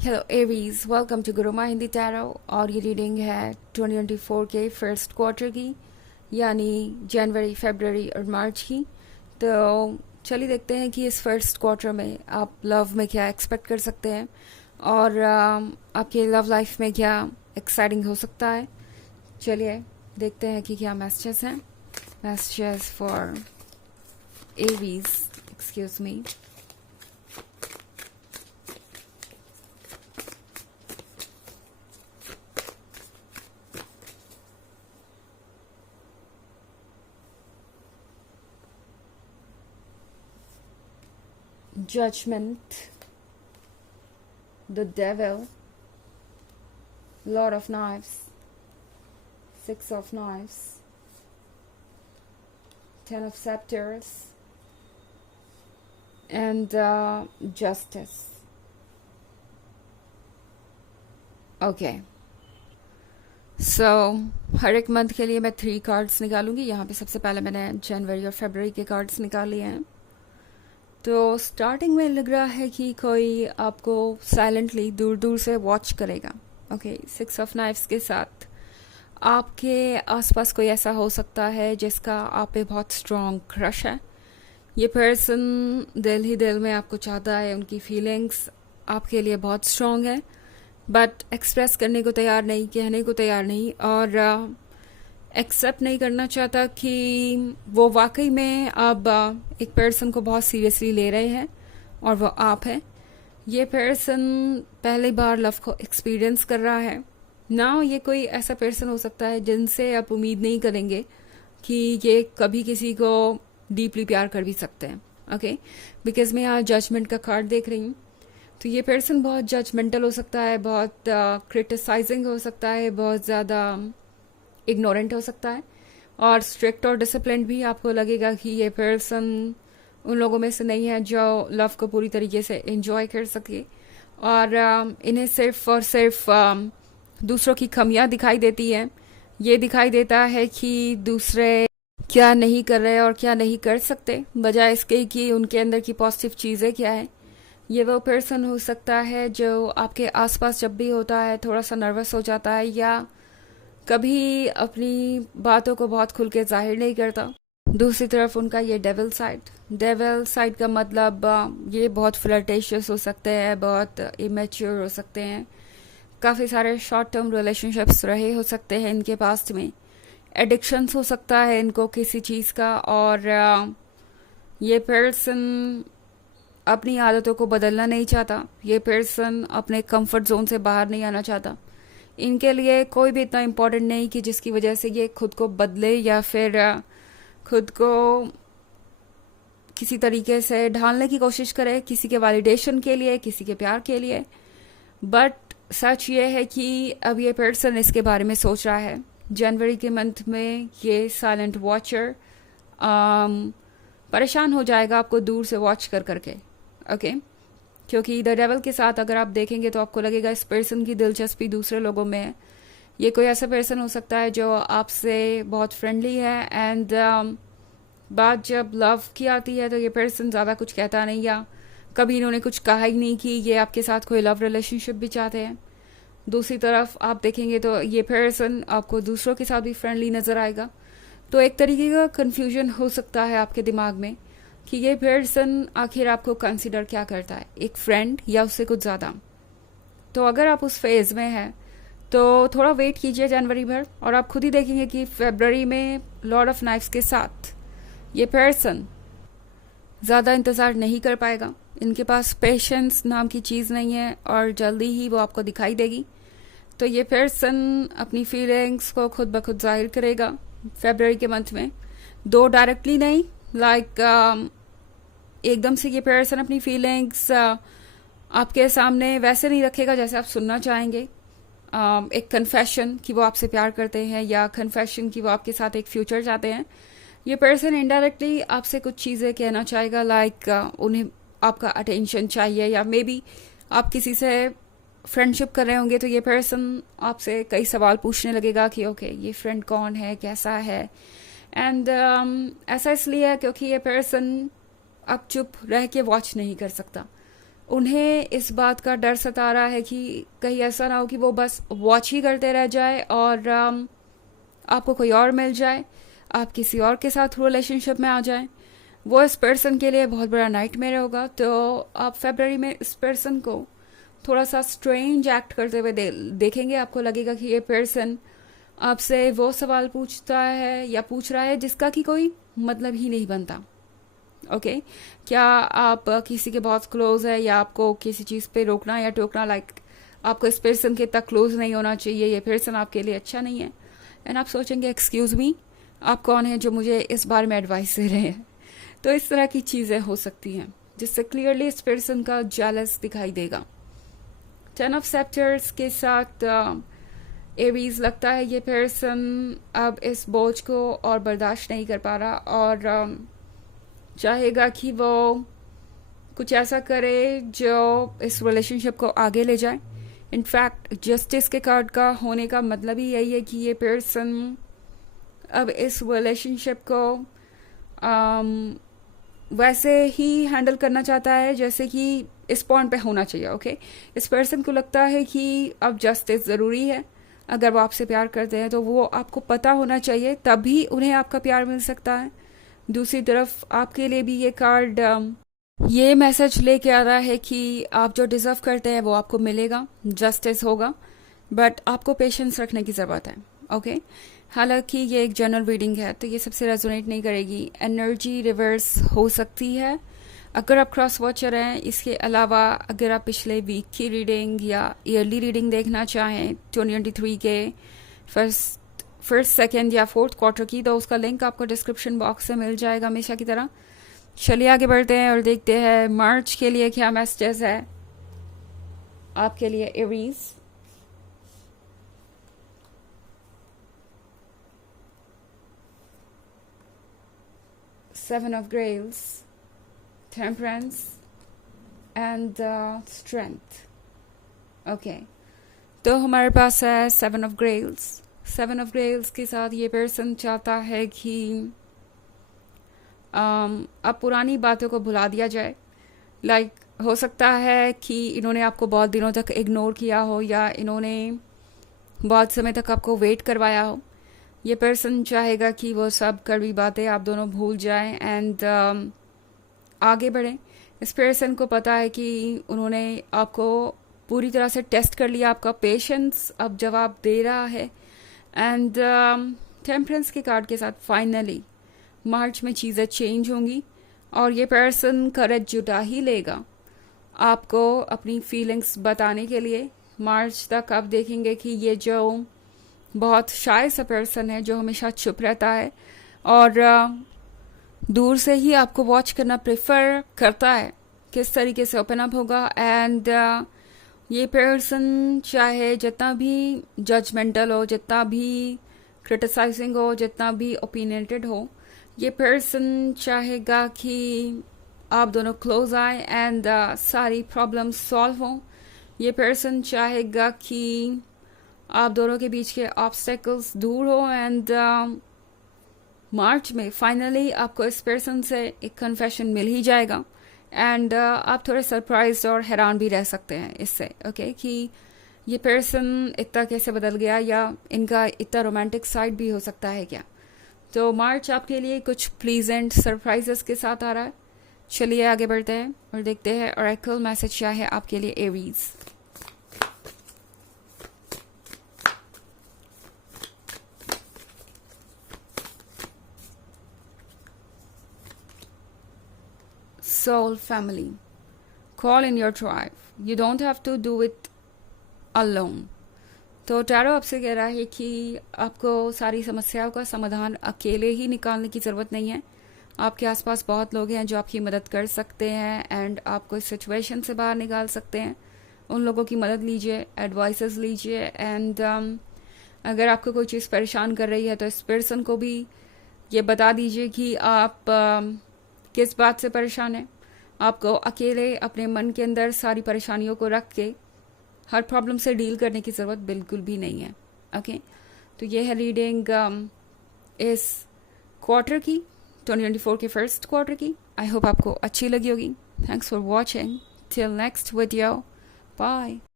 Hello Aries, welcome to Guruma Hindi tarot. और ये reading है 2024 के फर्स्ट क्वार्टर की, यानी जनवरी, फरवरी और मार्च की। तो चलिए देखते हैं कि इस फर्स्ट क्वार्टर में आप लव में क्या एक्सपेक्ट कर सकते हैं और आपके लव लाइफ में क्या एक्साइटिंग हो सकता है। चलिए देखते हैं कि क्या मैसेजेस हैं। Messages for Aries, excuse me. Judgment, the devil, Lord of Knives, Six of Knives, Ten of Scepters, and Justice. Okay. So, हर एक मंथ के लिए मैं 3 कार्ड्स निकालूंगी। यहाँ पे सबसे पहले मैंने जनवरी और फरवरी के कार्ड्स निकाल लिए हैं। तो स्टार्टिंग में लग रहा है कि कोई आपको साइलेंटली दूर दूर से वॉच करेगा। ओके, 6 ऑफ नाइफ्स के साथ आपके आसपास कोई ऐसा हो सकता है जिसका आप पे बहुत स्ट्रॉन्ग क्रश है। ये पर्सन दिल ही दिल में आपको चाहता है, उनकी फीलिंग्स आपके लिए बहुत स्ट्रॉन्ग है, बट एक्सप्रेस करने को तैयार नहीं, कहने को तैयार नहीं, और एक्सेप्ट नहीं करना चाहता कि वो वाकई में अब एक पर्सन को बहुत सीरियसली ले रहे हैं और वो आप हैं। ये पर्सन पहली बार लव को एक्सपीरियंस कर रहा है ना। ये कोई ऐसा पर्सन हो सकता है जिनसे आप उम्मीद नहीं करेंगे कि ये कभी किसी को डीपली प्यार कर भी सकते हैं। ओके, बिकॉज मैं यहाँ जजमेंट का कार्ड देख रही हूँ। तो ये पर्सन बहुत जजमेंटल हो सकता है, बहुत क्रिटिसाइजिंग हो सकता है, बहुत ज़्यादा इग्नोरेंट हो सकता है, और स्ट्रिक्ट और डिसिप्लिन भी। आपको लगेगा कि ये पर्सन उन लोगों में से नहीं है जो लव को पूरी तरीके से एंजॉय कर सके, और इन्हें सिर्फ और सिर्फ दूसरों की कमियां दिखाई देती हैं। ये दिखाई देता है कि दूसरे क्या नहीं कर रहे और क्या नहीं कर सकते, बजाय इसके कि उनके अंदर की पॉजिटिव चीज़ें क्या है। ये वो पर्सन हो सकता है जो आपके आसपास जब भी होता है थोड़ा सा नर्वस हो जाता है, या कभी अपनी बातों को बहुत खुल के जाहिर नहीं करता। दूसरी तरफ उनका ये डेविल साइड का मतलब ये बहुत फ्लर्टेशियस हो सकते हैं, बहुत इमेच्योर हो सकते हैं, काफ़ी सारे शॉर्ट टर्म रिलेशनशिप्स रहे हो सकते हैं इनके पास्ट में, एडिक्शंस हो सकता है इनको किसी चीज़ का, और ये पर्सन अपनी आदतों को बदलना नहीं चाहता। ये पर्सन अपने कंफर्ट जोन से बाहर नहीं आना चाहता। इनके लिए कोई भी इतना इम्पोर्टेंट नहीं कि जिसकी वजह से ये खुद को बदले या फिर खुद को किसी तरीके से ढालने की कोशिश करे, किसी के वैलिडेशन के लिए, किसी के प्यार के लिए। बट सच ये है कि अब ये पर्सन इसके बारे में सोच रहा है। जनवरी के मंथ में ये साइलेंट वॉचर परेशान हो जाएगा आपको दूर से वॉच कर करके। ओके, क्योंकि द डेविल के साथ अगर आप देखेंगे तो आपको लगेगा इस पर्सन की दिलचस्पी दूसरे लोगों में है। ये कोई ऐसा पर्सन हो सकता है जो आपसे बहुत फ्रेंडली है, एंड बात जब लव की आती है तो ये पर्सन ज़्यादा कुछ कहता नहीं, या कभी इन्होंने कुछ कहा ही नहीं कि ये आपके साथ कोई लव रिलेशनशिप भी चाहते हैं। दूसरी तरफ आप देखेंगे तो ये पर्सन आपको दूसरों के साथ भी फ्रेंडली नज़र आएगा। तो एक तरीके का कन्फ्यूजन हो सकता है आपके दिमाग में कि ये पर्सन आखिर आपको कंसिडर क्या करता है, एक फ्रेंड या उससे कुछ ज़्यादा। तो अगर आप उस फेज़ में हैं तो थोड़ा वेट कीजिए जनवरी भर, और आप खुद ही देखेंगे कि फरवरी में लॉर्ड ऑफ नाइफ्स के साथ ये पर्सन ज़्यादा इंतज़ार नहीं कर पाएगा। इनके पास पेशेंस नाम की चीज़ नहीं है, और जल्दी ही वो आपको दिखाई देगी। तो ये पर्सन अपनी फीलिंग्स को खुद ब खुद जाहिर करेगा फरवरी के मंथ में, दो डायरेक्टली नहीं, लाइक एकदम से ये पर्सन अपनी फीलिंग्स आपके सामने वैसे नहीं रखेगा जैसे आप सुनना चाहेंगे। एक कन्फेशन कि वो आपसे प्यार करते हैं, या कन्फेशन कि वो आपके साथ एक फ्यूचर चाहते हैं। ये पर्सन इनडायरेक्टली आपसे कुछ चीज़ें कहना चाहेगा, लाइक उन्हें आपका अटेंशन चाहिए, या मे बी आप किसी से फ्रेंडशिप कर रहे होंगे तो ये पर्सन आपसे कई सवाल पूछने लगेगा कि ओके ये फ्रेंड कौन है, कैसा है। एंड ऐसा इसलिए है क्योंकि ये पर्सन अब चुप रह के वॉच नहीं कर सकता। उन्हें इस बात का डर सता रहा है कि कहीं ऐसा ना हो कि वो बस वॉच ही करते रह जाए और आपको कोई और मिल जाए, आप किसी और के साथ रिलेशनशिप में आ जाएं। वो इस पर्सन के लिए बहुत बड़ा नाइटमेयर होगा। तो आप फरवरी में इस पर्सन को थोड़ा सा स्ट्रेंज एक्ट करते हुए देखेंगे। आपको लगेगा कि ये पर्सन आपसे वो सवाल पूछता है या पूछ रहा है जिसका कि कोई मतलब ही नहीं बनता। ओके क्या आप किसी के बहुत क्लोज है या आपको किसी चीज़ पे रोकना या टोकना, लाइक आपको इस पर्सन के तक क्लोज नहीं होना चाहिए, ये पर्सन आपके लिए अच्छा नहीं है। एंड आप सोचेंगे एक्सक्यूज़ मी, आप कौन है जो मुझे इस बारे में एडवाइस दे रहे हैं। तो इस तरह की चीज़ें हो सकती हैं जिससे क्लियरली इस पर्सन का जेलस दिखाई देगा। 10 ऑफ सेप्टर्स के साथ एरीज लगता है ये पर्सन अब इस बोझ को और बर्दाश्त नहीं कर पा रहा और चाहेगा कि वो कुछ ऐसा करे जो इस रिलेशनशिप को आगे ले जाए। इनफैक्ट जस्टिस के कार्ड का होने का मतलब ही यही है कि ये पर्सन अब इस रिलेशनशिप को वैसे ही हैंडल करना चाहता है जैसे कि इस पॉइंट पे होना चाहिए। ओके इस पर्सन को लगता है कि अब जस्टिस ज़रूरी है। अगर वो आपसे प्यार करते हैं तो वो आपको पता होना चाहिए, तभी उन्हें आपका प्यार मिल सकता है। दूसरी तरफ आपके लिए भी ये कार्ड ये मैसेज लेके आ रहा है कि आप जो डिज़र्व करते हैं वो आपको मिलेगा, जस्टिस होगा, बट आपको पेशेंस रखने की ज़रूरत है। ओके हालांकि ये एक जनरल रीडिंग है तो ये सबसे रेजोनेट नहीं करेगी। एनर्जी रिवर्स हो सकती है अगर आप क्रॉस वॉचर हैं। इसके अलावा अगर आप पिछले वीक की रीडिंग या ईयरली रीडिंग देखना चाहें 2023 के फर्स्ट सेकेंड या फोर्थ क्वार्टर की, तो उसका लिंक आपको डिस्क्रिप्शन बॉक्स से मिल जाएगा हमेशा की तरह। चलिए आगे बढ़ते हैं और देखते हैं मार्च के लिए क्या मैसेज है आपके लिए Aries. Seven of Grails, Temperance and Strength. Okay तो हमारे पास है सेवन ऑफ ग्रेल्स। सेवन ऑफ ग्रेल्स के साथ ये पर्सन चाहता है कि अब पुरानी बातों को भुला दिया जाए। लाइक हो सकता है कि इन्होंने आपको बहुत दिनों तक इग्नोर किया हो या इन्होंने बहुत समय तक आपको वेट करवाया हो। ये पर्सन चाहेगा कि वो सब कड़वी बातें आप दोनों भूल जाएं एंड आगे बढ़ें। इस पर्सन को पता है कि उन्होंने आपको पूरी तरह से टेस्ट कर लिया, आपका पेशेंस अब जवाब दे रहा है। एंड टेम्परेंस के कार्ड के साथ फाइनली मार्च में चीज़ें चेंज होंगी और ये पर्सन करेज जुटा ही लेगा आपको अपनी फीलिंग्स बताने के लिए। मार्च तक आप देखेंगे कि ये जो बहुत शाय सा पर्सन है जो हमेशा चुप रहता है और दूर से ही आपको वॉच करना प्रेफर करता है, किस तरीके से ओपन अप होगा। एंड ये पर्सन चाहे जितना भी जजमेंटल हो, जितना भी क्रिटिसाइजिंग हो, जितना भी ओपिनियनेटेड हो, ये पर्सन चाहेगा कि आप दोनों क्लोज आए एंड सारी प्रॉब्लम्स सॉल्व हों। ये पर्सन चाहेगा कि आप दोनों के बीच के ऑब्स्टेकल्स दूर हो एंड मार्च में फाइनली आपको इस पर्सन से एक कन्फेशन मिल ही जाएगा एंड आप थोड़े सरप्राइज और हैरान भी रह सकते हैं इससे। ओके कि ये पर्सन इतना कैसे बदल गया या इनका इतना रोमांटिक साइड भी हो सकता है क्या। तो मार्च आपके लिए कुछ प्लीजेंट सरप्राइजेस के साथ आ रहा है। चलिए आगे बढ़ते हैं और देखते हैं ऑरेकल मैसेज क्या है आपके लिए Aries. Soul family, call in your tribe. You don't have to do it alone. तो टैरो आपसे कह रहा है कि आपको सारी समस्याओं का समाधान अकेले ही निकालने की ज़रूरत नहीं है। आपके आसपास बहुत लोग हैं जो आपकी मदद कर सकते हैं एंड आपको इस सिचुएशन से बाहर निकाल सकते हैं। उन लोगों की मदद लीजिए, एडवाइसेस लीजिए एंड अगर आपको कोई चीज़ परेशान कर रही है तो इस पर्सन को भी ये बता दीजिए कि आप किस बात से परेशान है। आपको अकेले अपने मन के अंदर सारी परेशानियों को रख के हर प्रॉब्लम से डील करने की ज़रूरत बिल्कुल भी नहीं है। ओके तो ये है रीडिंग इस क्वार्टर की, 2024 के फर्स्ट क्वार्टर की। आई होप आपको अच्छी लगी होगी। Thanks for watching. till next video. Bye.